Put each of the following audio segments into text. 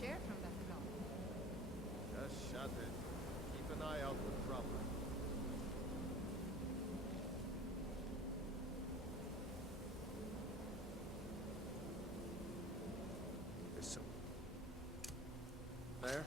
share from that job. Just shut it. Keep an eye out for trouble. There's some... There?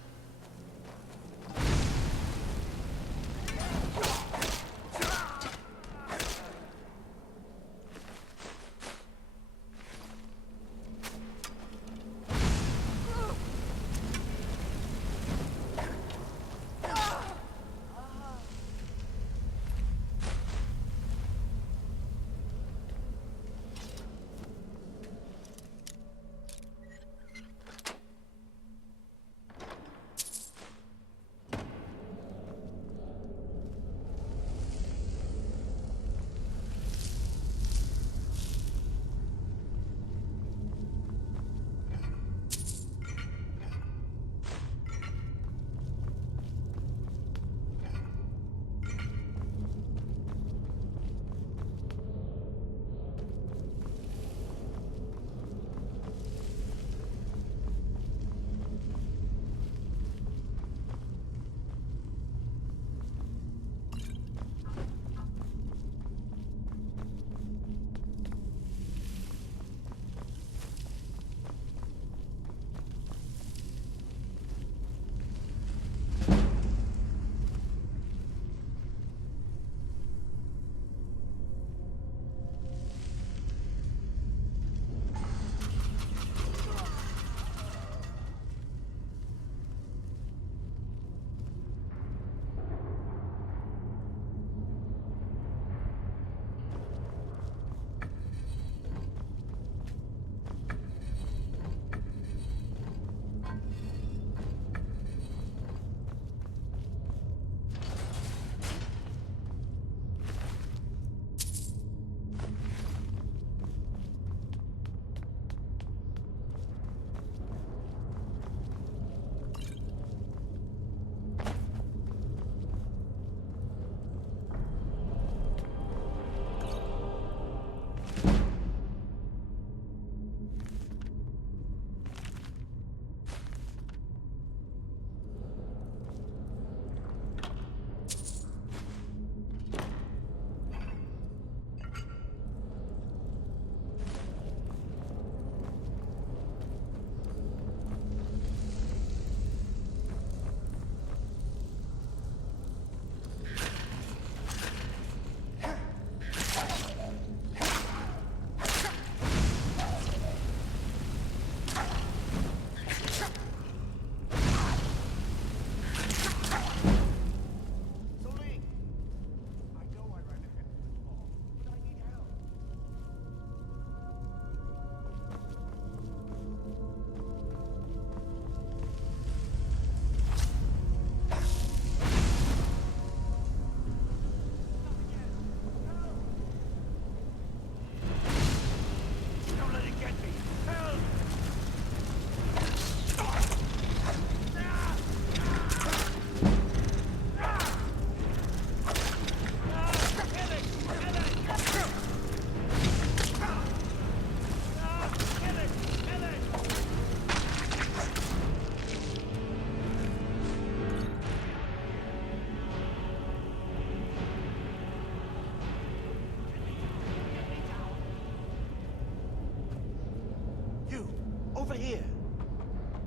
here.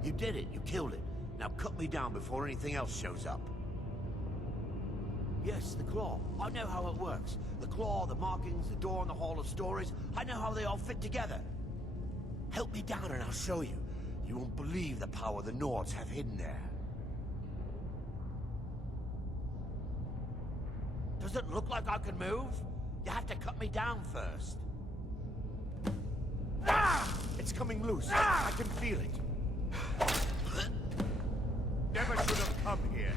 You did it. You killed it. Now cut me down before anything else shows up. Yes, the claw. I know how it works. The claw, the markings, the door in the Hall of Stories. I know how they all fit together. Help me down and I'll show you. You won't believe the power the Nords have hidden there. Does it look like I can move? You have to cut me down first. Ah! It's coming loose. Ah! I can feel it. Never should have come here.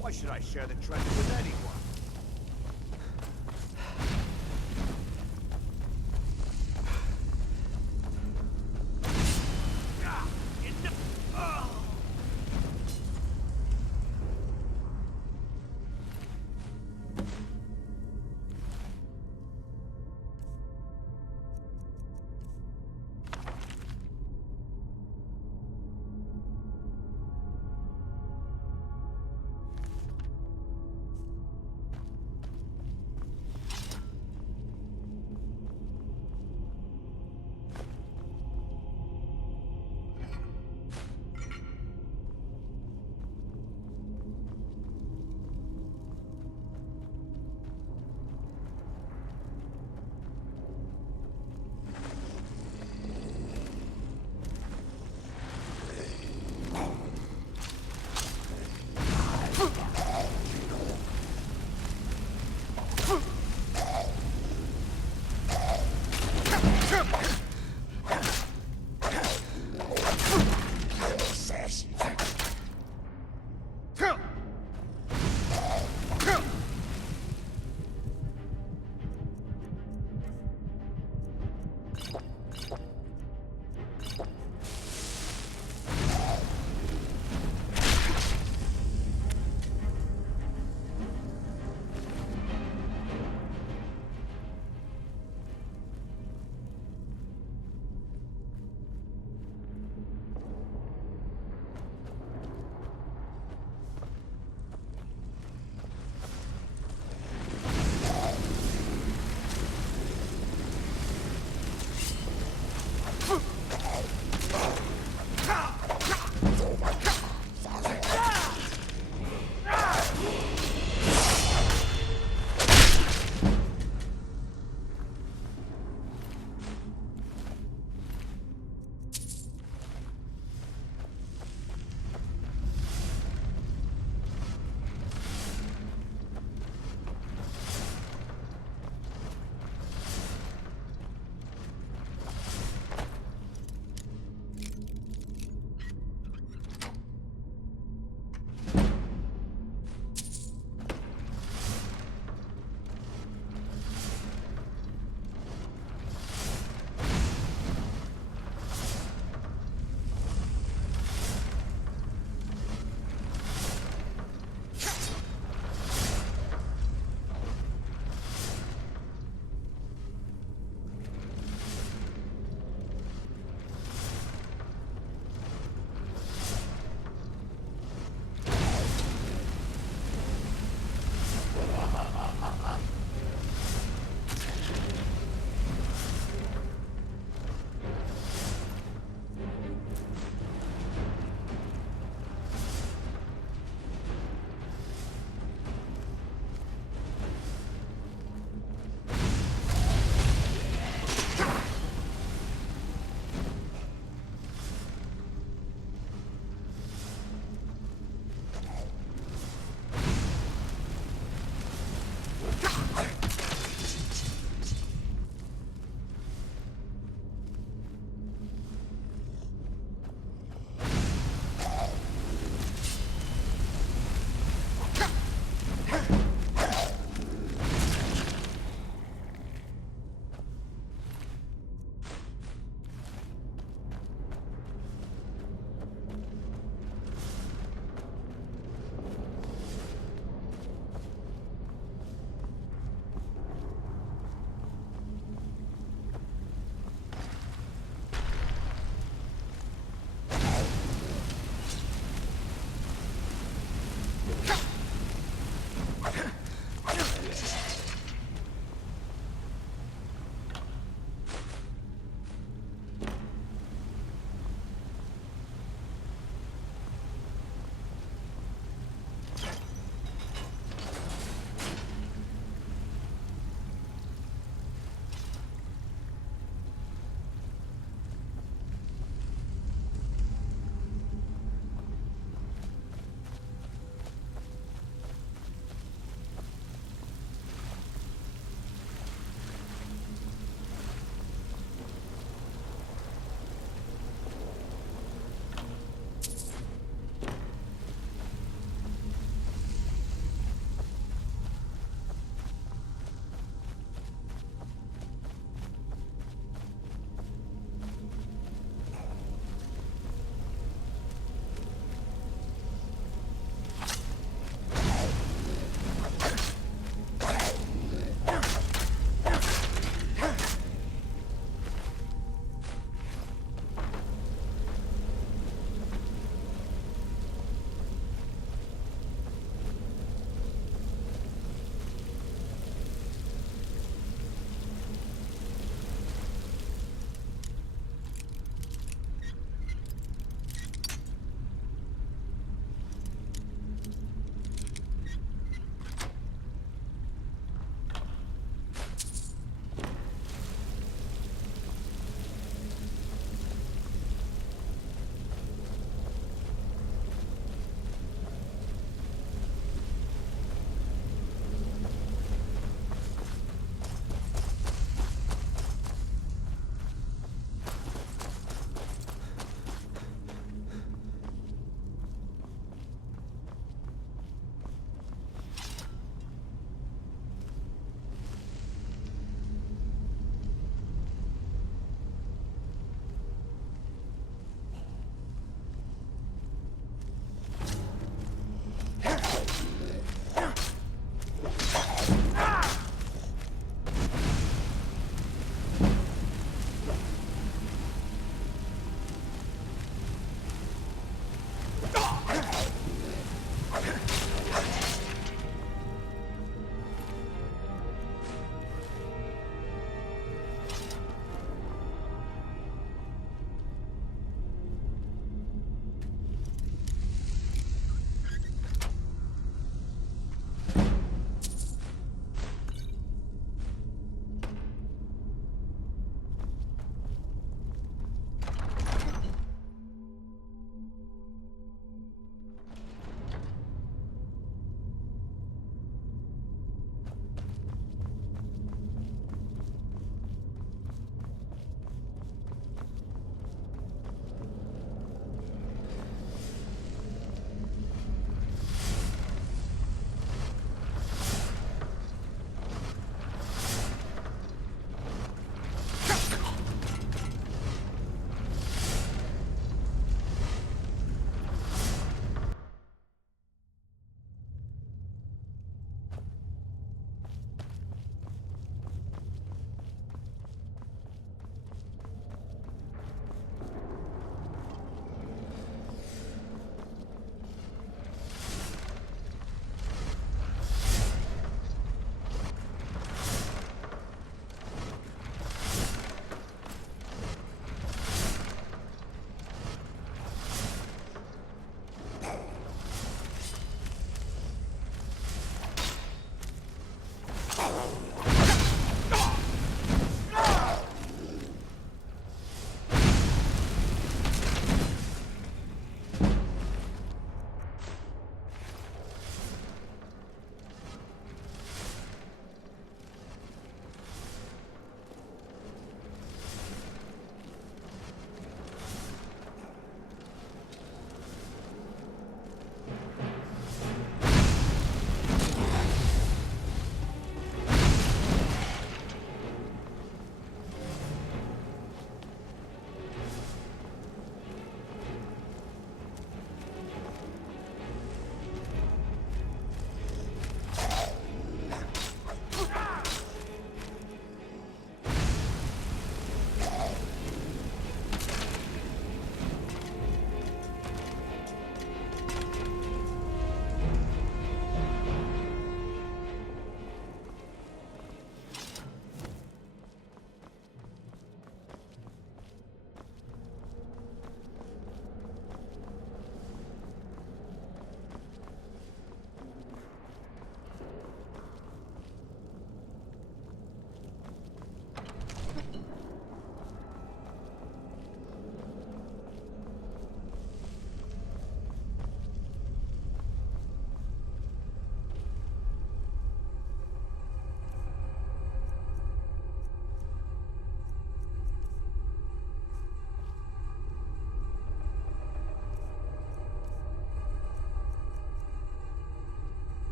Why should I share the treasure with anyone?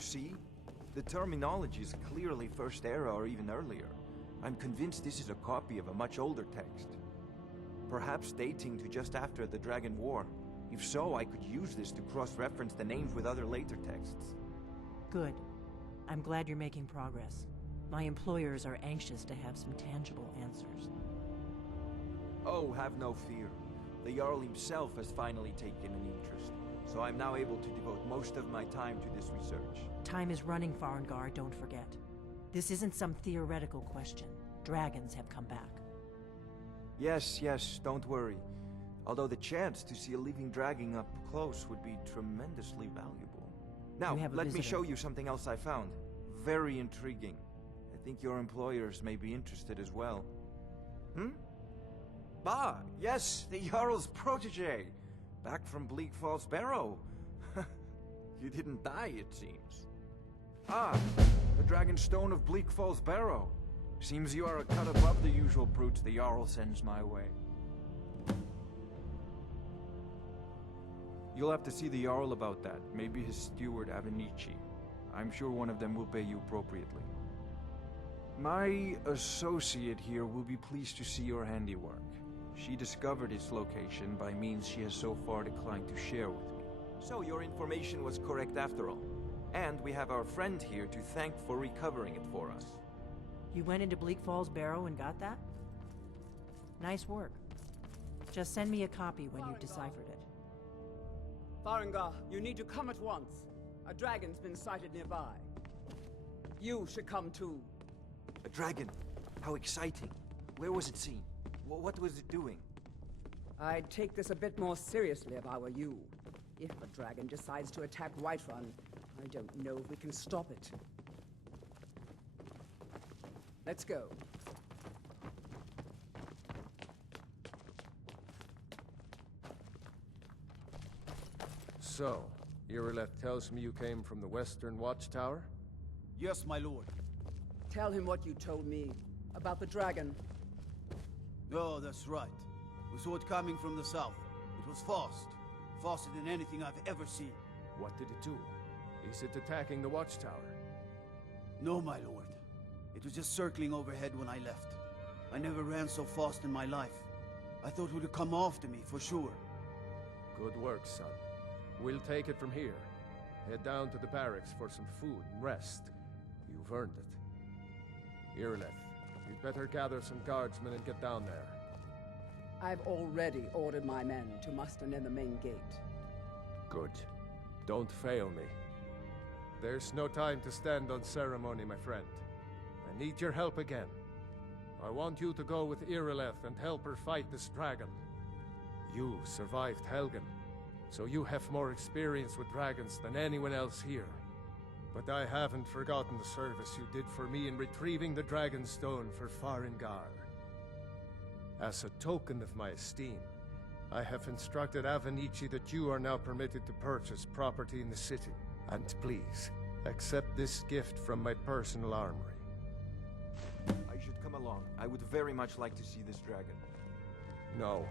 You see? The terminology is clearly First Era or even earlier. I'm convinced this is a copy of a much older text. Perhaps dating to just after the Dragon War. If so, I could use this to cross-reference the names with other later texts. Good. I'm glad you're making progress. My employers are anxious to have some tangible answers. Oh, have no fear. The Jarl himself has finally taken an interest, so I'm now able to devote most of my time to this research. Time is running, Farengar, don't forget. This isn't some theoretical question. Dragons have come back. Yes, don't worry. Although the chance to see a living dragon up close would be tremendously valuable. Now, let me show you something else I found. Very intriguing. I think your employers may be interested as well. Yes, the Jarl's protege. Back from Bleak Falls Barrow. You didn't die, it seems. The Dragon Stone of Bleak Falls Barrow. Seems you are a cut above the usual brutes the Jarl sends my way. You'll have to see the Jarl about that. Maybe his steward, Avenici. I'm sure one of them will pay you appropriately. My associate here will be pleased to see your handiwork. She discovered its location by means she has so far declined to share with me. So your information was correct after all. And we have our friend here to thank for recovering it for us. You went into Bleak Falls Barrow and got that? Nice work. Just send me a copy when you've deciphered it. Farengar, you need to come at once. A dragon's been sighted nearby. You should come too. A dragon? How exciting. Where was it seen? What was it doing? I'd take this a bit more seriously if I were you. If a dragon decides to attack Whiterun, I don't know if we can stop it. Let's go. So, Irileth tells me you came from the Western Watchtower? Yes, my lord. Tell him what you told me about the dragon. Oh, that's right. We saw it coming from the south. It was fast. Faster than anything I've ever seen. What did it do? Is it attacking the Watchtower? No, my lord. It was just circling overhead when I left. I never ran so fast in my life. I thought it would come after me, for sure. Good work, son. We'll take it from here. Head down to the barracks for some food and rest. You've earned it. Irileth, you'd better gather some guardsmen and get down there. I've already ordered my men to muster near the main gate. Good. Don't fail me. There's no time to stand on ceremony, my friend. I need your help again. I want you to go with Irileth and help her fight this dragon. You survived Helgen, so you have more experience with dragons than anyone else here. But I haven't forgotten the service you did for me in retrieving the Dragon Stone for Farengar. As a token of my esteem, I have instructed Avenici that you are now permitted to purchase property in the city. And please, accept this gift from my personal armory. I should come along. I would very much like to see this dragon. No,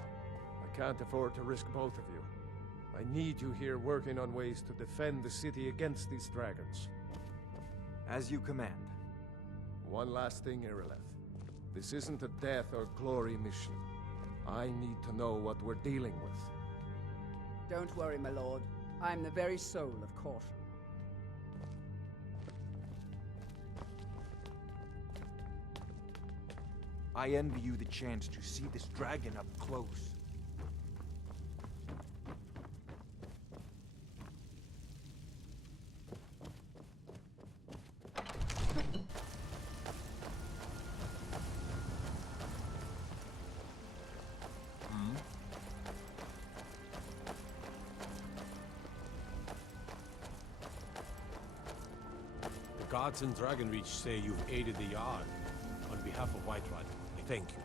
I can't afford to risk both of you. I need you here working on ways to defend the city against these dragons. As you command. One last thing, Irileth. This isn't a death or glory mission. I need to know what we're dealing with. Don't worry, my lord. I'm the very soul of caution. I envy you the chance to see this dragon up close. The guards in Dragonreach say you've aided the Jarl. On behalf of Whiterun, I thank you.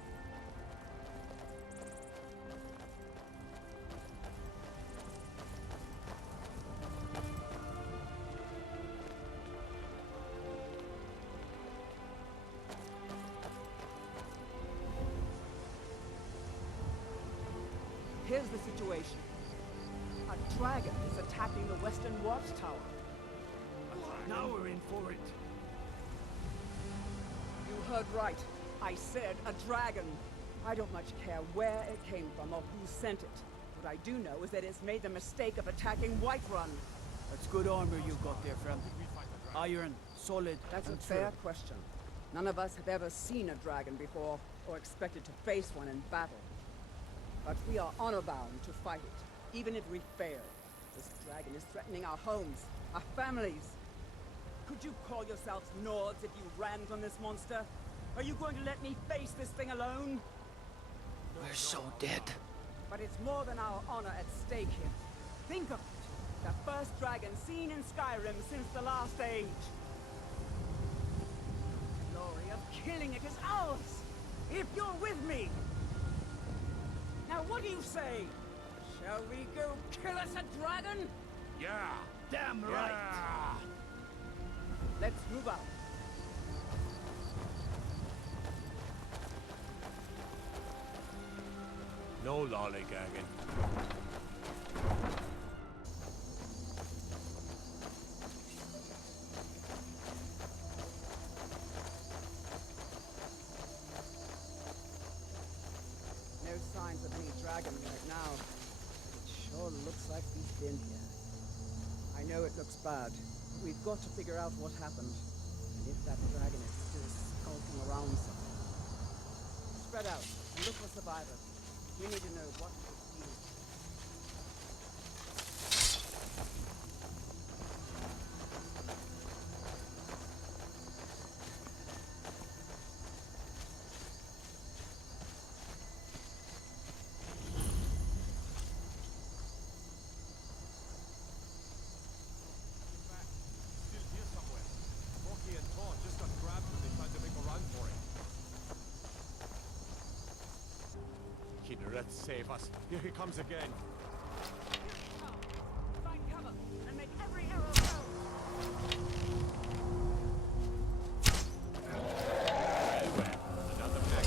Here's the situation. A dragon is attacking the Western Watchtower. Now we're in for it. You heard right. I said a dragon. I don't much care where it came from or who sent it. What I do know is that it's made the mistake of attacking Whiterun. That's good armor you got there, friend. Iron, solid, That's a and fair true. question. None of us have ever seen a dragon before, or expected to face one in battle. But we are honor-bound to fight it, even if we fail. This dragon is threatening our homes, our families. Could you call yourselves Nords if you ran from this monster? Are you going to let me face this thing alone? We're so dead. But it's more than our honor at stake here. Think of it. The first dragon seen in Skyrim since the last age. The glory of killing it is ours, if you're with me. Now what do you say? Shall we go kill us a dragon? Yeah! Damn right. Yeah! Let's move out. No lollygagging. No signs of any dragon right now. It sure looks like he's been here. I know it looks bad, but we've got to figure out what happened. And if that dragon is still skulking around somewhere. Spread out and look for survivors. We need to know what to do. Still here somewhere. Rocky and Thor just got grabbed when they tried to make a run for it. Kinneret, save us. Here he comes again. Find cover and make every arrow count. Another pack.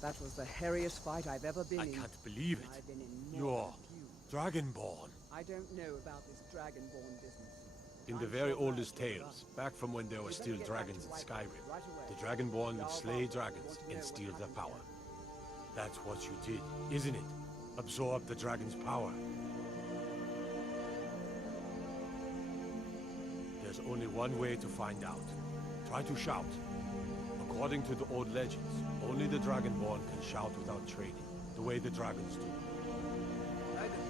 That was the hairiest fight I've ever been I in. can't believe it. I've been in more You're than a few. Dragonborn. I don't know about this Dragonborn business. In the very oldest tales, back from when there were still dragons in Skyrim, the Dragonborn would slay dragons and steal their power. That's what you did, isn't it? Absorb the dragon's power. There's only one way to find out. Try to shout. According to the old legends, only the Dragonborn can shout without training, the way the dragons do. Dragon?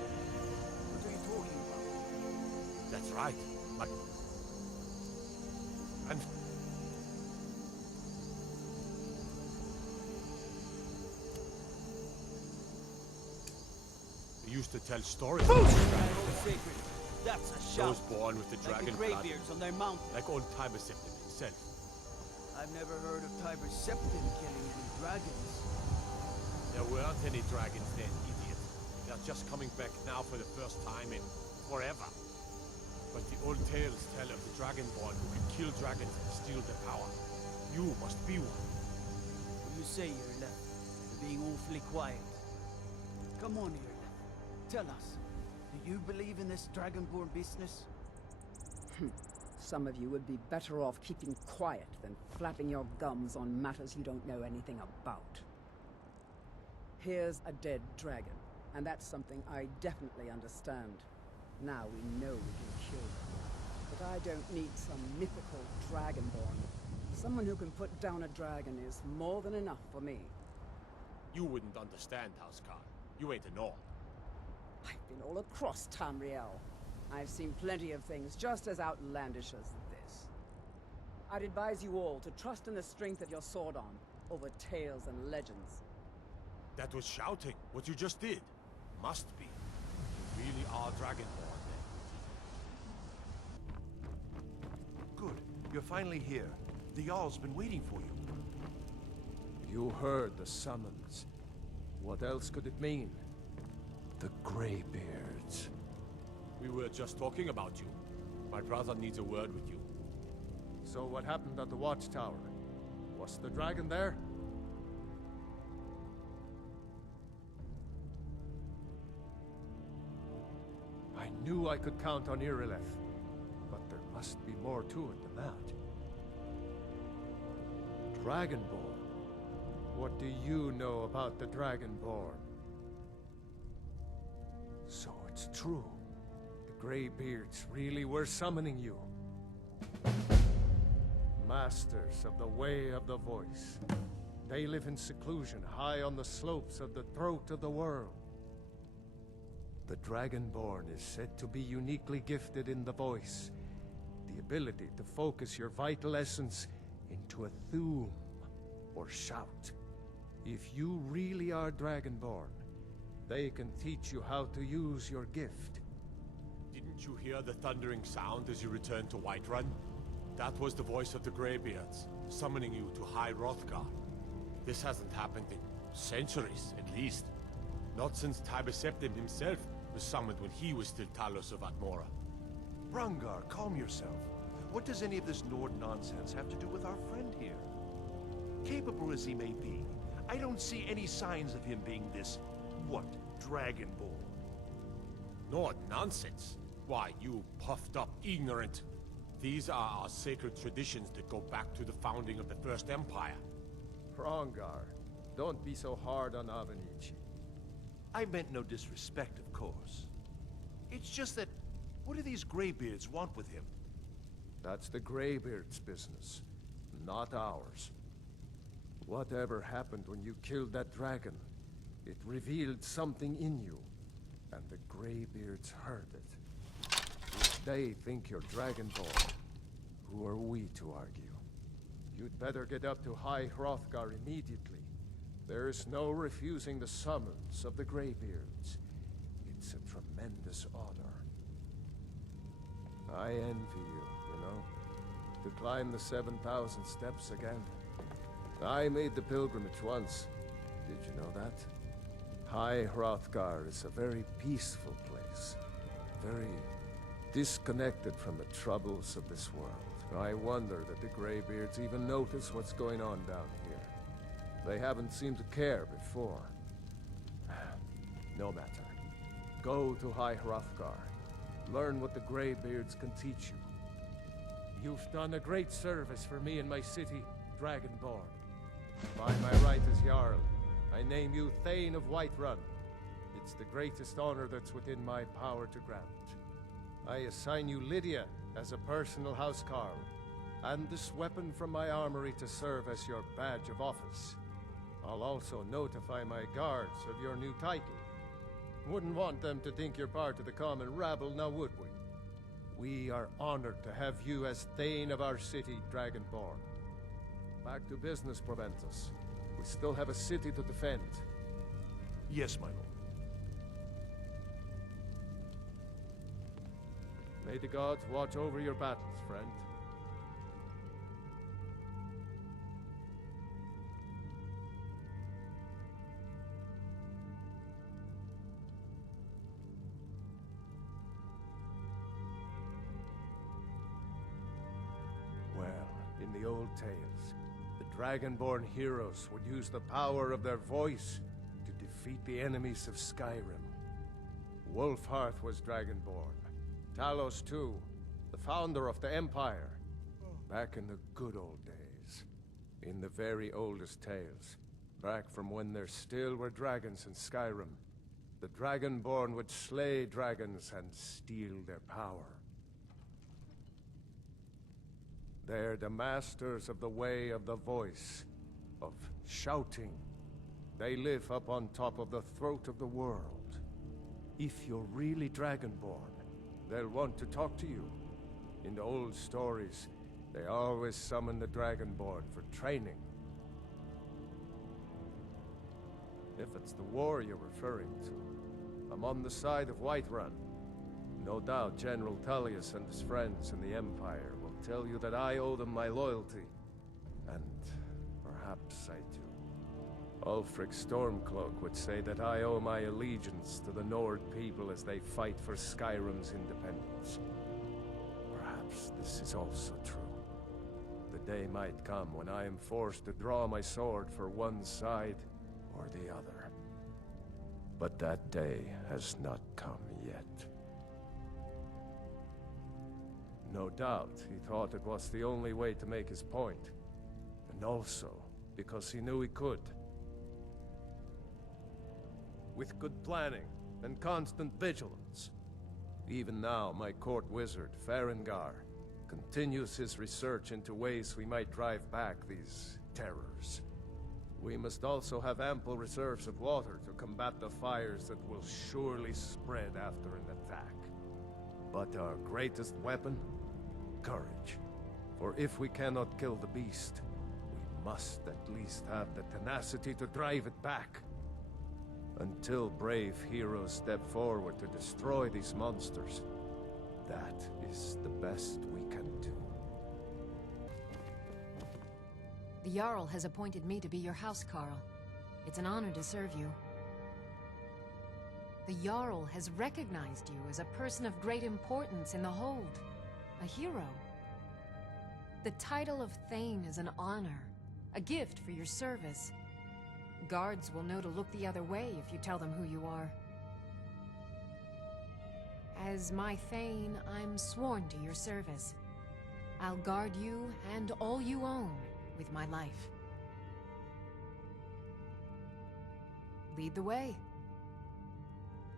What are you talking about? That's right. And they used to tell stories about Old dragons. sacred. That's a shout. Those born with the Like dragon the blood, graybeards on their mountain. like old Tiber Septim himself. I've never heard of Tiber Septim killing any dragons. There weren't any dragons then, idiot. They're just coming back now for the first time in forever. But the old tales tell of the Dragonborn who can kill dragons and steal their power. You must be one. What do you say, Irlef? You're being awfully quiet. Come on, Irlef. Tell us. Do you believe in this Dragonborn business? Some of you would be better off keeping quiet than flapping your gums on matters you don't know anything about. Here's a dead dragon, and that's something I definitely understand. Now we know we can kill them. But I don't need some mythical dragonborn. Someone who can put down a dragon is more than enough for me. You wouldn't understand, Housecar. You ain't a Nord. I've been all across Tamriel. I've seen plenty of things just as outlandish as this. I'd advise you all to trust in the strength of your sword arm over tales and legends. That was shouting, what you just did. Must be. You really are Dragonborn, then. Good. You're finally here. The Jarl's been waiting for you. You heard the summons. What else could it mean? The Greybeards. We were just talking about you. My brother needs a word with you. So what happened at the watchtower? Was the dragon there? I knew I could count on Irileth, but there must be more to it than that. Dragonborn? What do you know about the Dragonborn? So it's true. The Greybeards really were summoning you. Masters of the Way of the Voice. They live in seclusion high on the slopes of the throat of the world. The Dragonborn is said to be uniquely gifted in the voice, the ability to focus your vital essence into a thume, or shout. If you really are Dragonborn, they can teach you how to use your gift. Didn't you hear the thundering sound as you returned to Whiterun? That was the voice of the Greybeards, summoning you to High Hrothgar. This hasn't happened in centuries, at least. Not since Tiber Septim himself was summoned when he was still Talos of Atmora. Rangar, calm yourself. What does any of this Nord nonsense have to do with our friend here? Capable as he may be, I don't see any signs of him being this, what, Dragonborn? Nord nonsense? Why, you puffed up ignorant. These are our sacred traditions that go back to the founding of the First Empire. Hrongar, don't be so hard on Avenici. I meant no disrespect, of course. It's just that, what do these Greybeards want with him? That's the Greybeard's business, not ours. Whatever happened when you killed that dragon, it revealed something in you, and the Greybeards heard it. If they think you're Dragonborn, who are we to argue? You'd better get up to High Hrothgar immediately. There's no refusing the summons of the Greybeards. It's a tremendous honor. I envy you know? To climb the 7,000 steps again. I made the pilgrimage once. Did you know that? High Hrothgar is a very peaceful place. Very disconnected from the troubles of this world. I wonder that the Greybeards even notice what's going on down here. They haven't seemed to care before. No matter. Go to High Hrothgar. Learn what the Greybeards can teach you. You've done a great service for me and my city, Dragonborn. By my right as Jarl, I name you Thane of Whiterun. It's the greatest honor that's within my power to grant. I assign you Lydia as a personal housecarl, and this weapon from my armory to serve as your badge of office. I'll also notify my guards of your new title. Wouldn't want them to think you're part of the common rabble, now would we? We are honored to have you as Thane of our city, Dragonborn. Back to business, Proventus. We still have a city to defend. Yes, my lord. May the gods watch over your battles, friend. Well, in the old tales, the Dragonborn heroes would use the power of their voice to defeat the enemies of Skyrim. Wolfhearth was Dragonborn. Talos too, the founder of the Empire. Back in the good old days. In the very oldest tales. Back from when there still were dragons in Skyrim. The Dragonborn would slay dragons and steal their power. They're the masters of the way of the voice, of shouting. They live up on top of the throat of the world. If you're really Dragonborn, they'll want to talk to you. In the old stories, they always summon the Dragonborn for training. If it's the war you're referring to, I'm on the side of Whiterun. No doubt General Tullius and his friends in the Empire will tell you that I owe them my loyalty. And perhaps I do. Ulfric Stormcloak would say that I owe my allegiance to the Nord people as they fight for Skyrim's independence. Perhaps this is also true. The day might come when I am forced to draw my sword for one side or the other. But that day has not come yet. No doubt he thought it was the only way to make his point. And also because he knew he could. With good planning and constant vigilance. Even now, my court wizard, Farengar, continues his research into ways we might drive back these terrors. We must also have ample reserves of water to combat the fires that will surely spread after an attack. But our greatest weapon? Courage. For if we cannot kill the beast, we must at least have the tenacity to drive it back. Until brave heroes step forward to destroy these monsters, that is the best we can do. The Jarl has appointed me to be your housecarl. It's an honor to serve you. The Jarl has recognized you as a person of great importance in the Hold. A hero. The title of Thane is an honor, a gift for your service. Guards will know to look the other way if you tell them who you are. As my Thane, I'm sworn to your service. I'll guard you and all you own with my life. Lead the way.